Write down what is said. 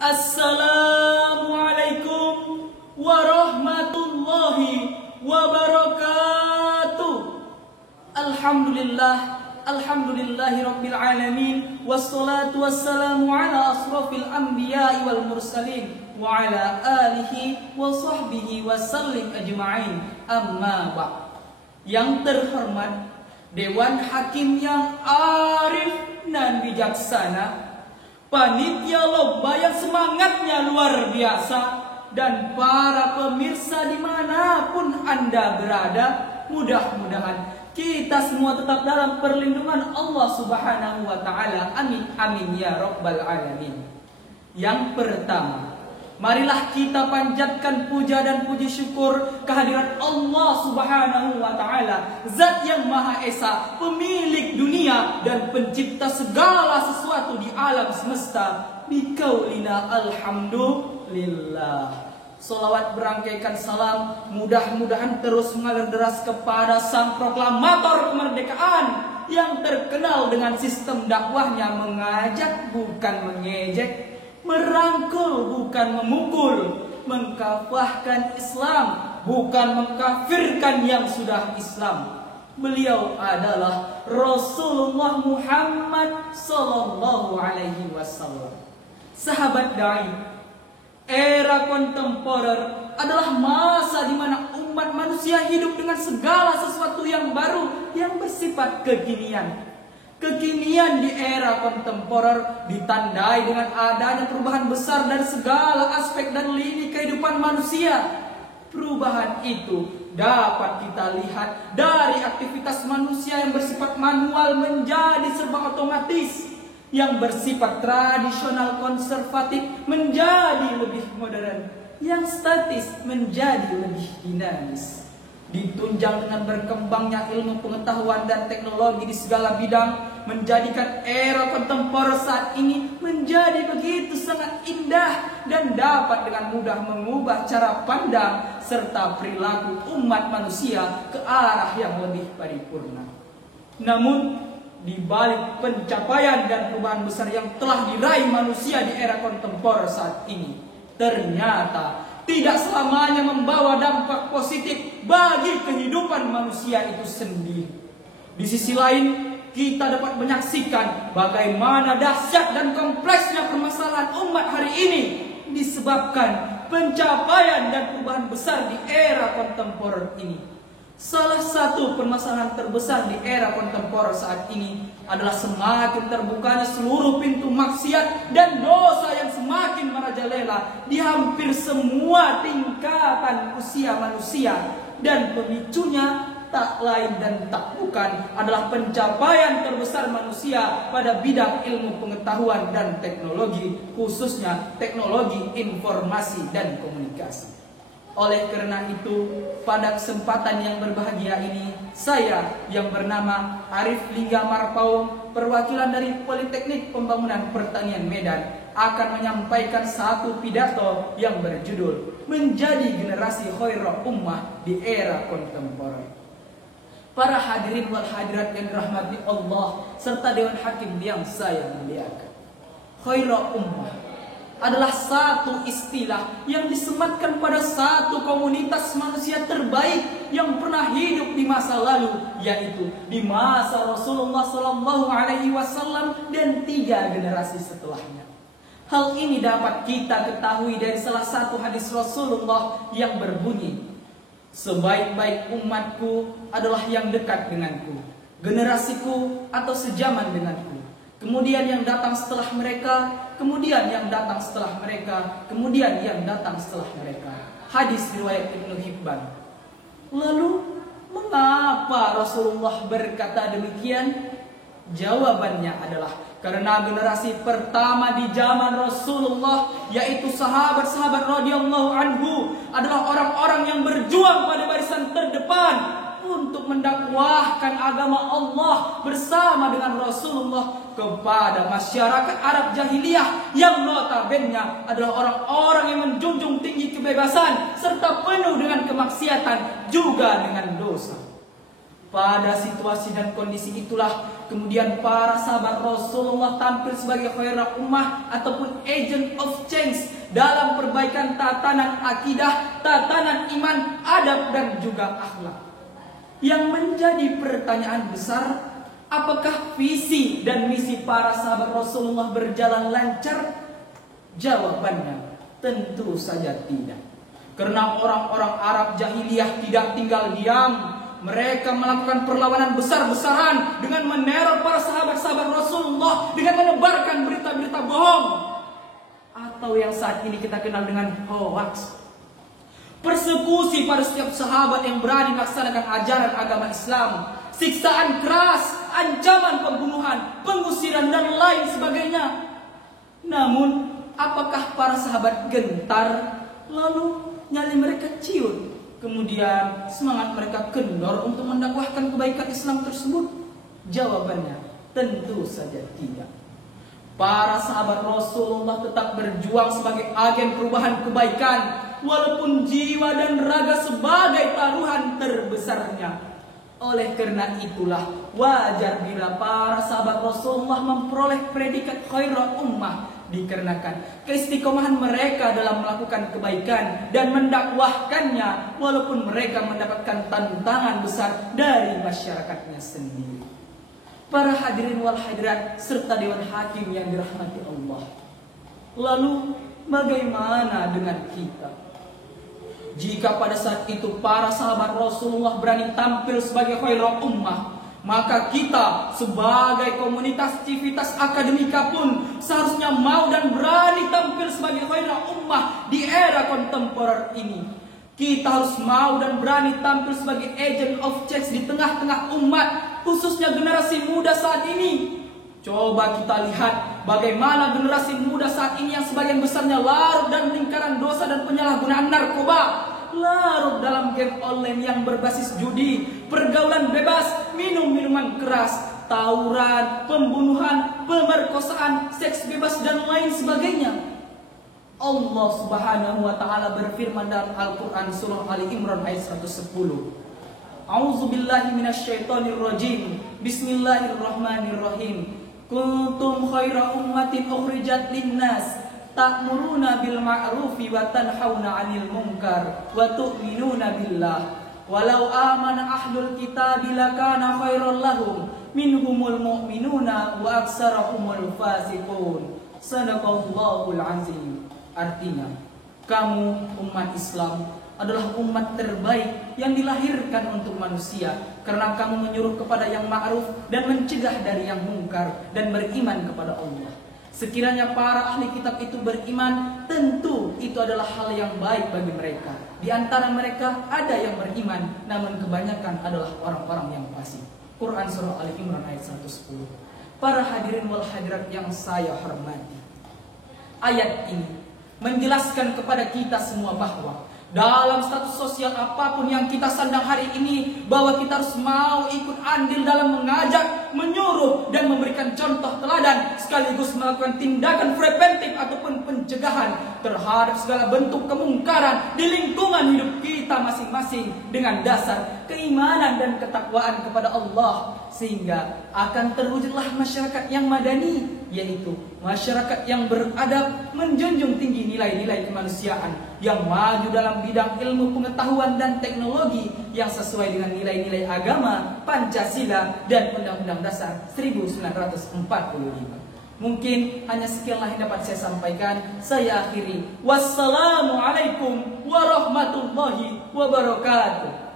Assalamualaikum warahmatullahi wabarakatuh. Alhamdulillahi rabbil alamin. Wassalatu wassalamu ala asrafil anbiya'i wal mursalin wa ala alihi wa sahbihi wasallim ajma'in. Amma ba'd. Yang terhormat Dewan Hakim yang arif dan bijaksana, panitia lomba yang semangatnya luar biasa, dan para pemirsa dimanapun Anda berada, mudah-mudahan kita semua tetap dalam perlindungan Allah Subhanahu wa Ta'ala. Amin amin ya rabbal alamin. Yang pertama, marilah kita panjatkan puja dan puji syukur kehadirat Allah Subhanahu wa Ta'ala, Zat yang Maha Esa, pemilik dunia dan pencipta segala sesuatu di alam semesta. Bikaulina alhamdulillah. Salawat berangkaikan salam mudah-mudahan terus mengalir deras kepada sang proklamator kemerdekaan yang terkenal dengan sistem dakwahnya mengajak bukan mengejek, merangkul bukan memukul, mengkafahkan Islam bukan mengkafirkan yang sudah Islam. Beliau adalah Rasulullah Muhammad sallallahu alaihi wasallam. Sahabat dai, era kontemporer adalah masa di mana umat manusia hidup dengan segala sesuatu yang baru yang bersifat kekinian. Kekinian di era kontemporer ditandai dengan adanya perubahan besar dari segala aspek dan lini kehidupan manusia. Perubahan itu dapat kita lihat dari aktivitas manusia yang bersifat manual menjadi serba otomatis, yang bersifat tradisional konservatif menjadi lebih modern, yang statis menjadi lebih dinamis. Ditunjang dengan berkembangnya ilmu pengetahuan dan teknologi di segala bidang, menjadikan era kontemporer saat ini menjadi begitu sangat indah dan dapat dengan mudah mengubah cara pandang serta perilaku umat manusia ke arah yang lebih paripurna. Namun, di balik pencapaian dan perubahan besar yang telah diraih manusia di era kontemporer saat ini, ternyata tidak selamanya membawa dampak positif bagi kehidupan manusia itu sendiri. Di sisi lain, kita dapat menyaksikan bagaimana dahsyat dan kompleksnya permasalahan umat hari ini disebabkan pencapaian dan perubahan besar di era kontemporer ini. Salah satu permasalahan terbesar di era kontemporer saat ini adalah semakin terbukanya seluruh pintu maksiat dan dosa yang semakin merajalela di hampir semua tingkatan usia manusia, dan pemicunya tak lain dan tak bukan adalah pencapaian terbesar manusia pada bidang ilmu pengetahuan dan teknologi, khususnya teknologi informasi dan komunikasi. Oleh karena itu, pada kesempatan yang berbahagia ini, saya yang bernama Arif Lingga Marpaung, perwakilan dari Politeknik Pembangunan Pertanian Medan, akan menyampaikan satu pidato yang berjudul Menjadi Generasi Khairul Ummah di Era Kontemporer. Para hadirin wal hadirat yang dirahmati Allah serta Dewan Hakim yang saya muliakan, Khairul Ummah adalah satu istilah yang disematkan pada satu komunitas manusia terbaik yang pernah hidup di masa lalu, yaitu di masa Rasulullah Sallallahu Alaihi Wasallam dan 3 generasi setelahnya. Hal ini dapat kita ketahui dari salah satu hadis Rasulullah yang berbunyi, sebaik-baik umatku adalah yang dekat denganku, generasiku atau sejaman denganku. Kemudian yang datang setelah mereka, kemudian yang datang setelah mereka, kemudian yang datang setelah mereka. Hadis riwayat Ibnu Hibban. Lalu, mengapa Rasulullah berkata demikian? Jawabannya adalah karena generasi pertama di zaman Rasulullah, yaitu sahabat-sahabat radhiyallahu anhu, adalah orang-orang yang berjuang pada barisan terdepan untuk mendakwahkan agama Allah bersama dengan Rasulullah kepada masyarakat Arab jahiliyah yang notabene adalah orang-orang yang menjunjung tinggi kebebasan serta penuh dengan kemaksiatan juga dengan dosa. Pada situasi dan kondisi itulah kemudian para sahabat Rasulullah tampil sebagai khairul ummah ataupun agent of change dalam perbaikan tatanan akidah, tatanan iman, adab dan juga akhlak. Yang menjadi pertanyaan besar, apakah visi dan misi para sahabat Rasulullah berjalan lancar? Jawabannya tentu saja tidak. Karena orang-orang Arab jahiliyah tidak tinggal diam. Mereka melakukan perlawanan besar-besaran dengan meneror para sahabat-sahabat Rasulullah, dengan menebarkan berita-berita bohong, atau yang saat ini kita kenal dengan hoax. Persekusi pada setiap sahabat yang berani melaksanakan ajaran agama Islam, siksaan keras, ancaman pembunuhan, pengusiran dan lain sebagainya. Namun, apakah para sahabat gentar lalu nyali mereka ciut? Kemudian semangat mereka kendor untuk mendakwahkan kebaikan Islam tersebut? Jawabannya tentu saja tidak. Para sahabat Rasulullah tetap berjuang sebagai agen perubahan kebaikan, walaupun jiwa dan raga sebagai taruhan terbesarnya. Oleh karena itulah wajar bila para sahabat Rasulullah memperoleh predikat khairul ummah, dikarenakan keistiqomahan mereka dalam melakukan kebaikan dan mendakwahkannya, walaupun mereka mendapatkan tantangan besar dari masyarakatnya sendiri. Para hadirin wal hadirat serta dewan hakim yang dirahmati Allah, lalu bagaimana dengan kita? Jika pada saat itu para sahabat Rasulullah berani tampil sebagai khairul ummah, maka kita sebagai komunitas civitas akademika pun seharusnya mau dan berani tampil sebagai khairul ummah di era kontemporer ini. Kita harus mau dan berani tampil sebagai agent of change di tengah-tengah umat, khususnya generasi muda saat ini. Coba kita lihat bagaimana generasi muda saat ini yang sebagian besarnya larut dalam lingkaran dosa dan penyalahgunaan narkoba, larut dalam game online yang berbasis judi, pergaulan bebas, minum minuman keras, tawuran, pembunuhan, pemerkosaan, seks bebas dan lain sebagainya. Allah Subhanahu wa taala berfirman dalam Al-Qur'an surah Ali Imran ayat 110. A'udzubillahi minasyaitonirrajim. Bismillahirrahmanirrahim. Kuntum khaira ummatin ukhrijat linnas ta'muruna bil ma'rufi wa tanhauna 'anil munkar wa tu'minuna billah. Walau amana ahlul kitabi lakana khairal lahum minhumul mu'minuna wa aktsarahumul fasiqun. Shadaqallahul azim. Artinya, kamu umat Islam adalah umat terbaik yang dilahirkan untuk manusia, karena kamu menyuruh kepada yang ma'ruf dan mencegah dari yang mungkar dan beriman kepada Allah. Sekiranya para ahli kitab itu beriman, tentu itu adalah hal yang baik bagi mereka. Di antara mereka ada yang beriman, namun kebanyakan adalah orang-orang yang fasik. Quran surah Ali Imran ayat 110. Para hadirin wal hadirat yang saya hormati, ayat ini menjelaskan kepada kita semua bahwa dalam status sosial apapun yang kita sandang hari ini, bahwa kita harus mau ikut andil dalam mengajak, menyuruh, dan memberikan contoh teladan, sekaligus melakukan tindakan preventif ataupun pencegahan terhadap segala bentuk kemungkaran di lingkungan hidup kita masing-masing dengan dasar keimanan dan ketakwaan kepada Allah, sehingga akan terwujudlah masyarakat yang madani, yaitu masyarakat yang beradab, menjunjung tinggi nilai-nilai kemanusiaan, yang maju dalam bidang ilmu pengetahuan dan teknologi yang sesuai dengan nilai-nilai agama, Pancasila, dan Undang-Undang Dasar 1945. Mungkin hanya sekianlah yang dapat saya sampaikan. Saya akhiri. Wassalamualaikum warahmatullahi wabarakatuh.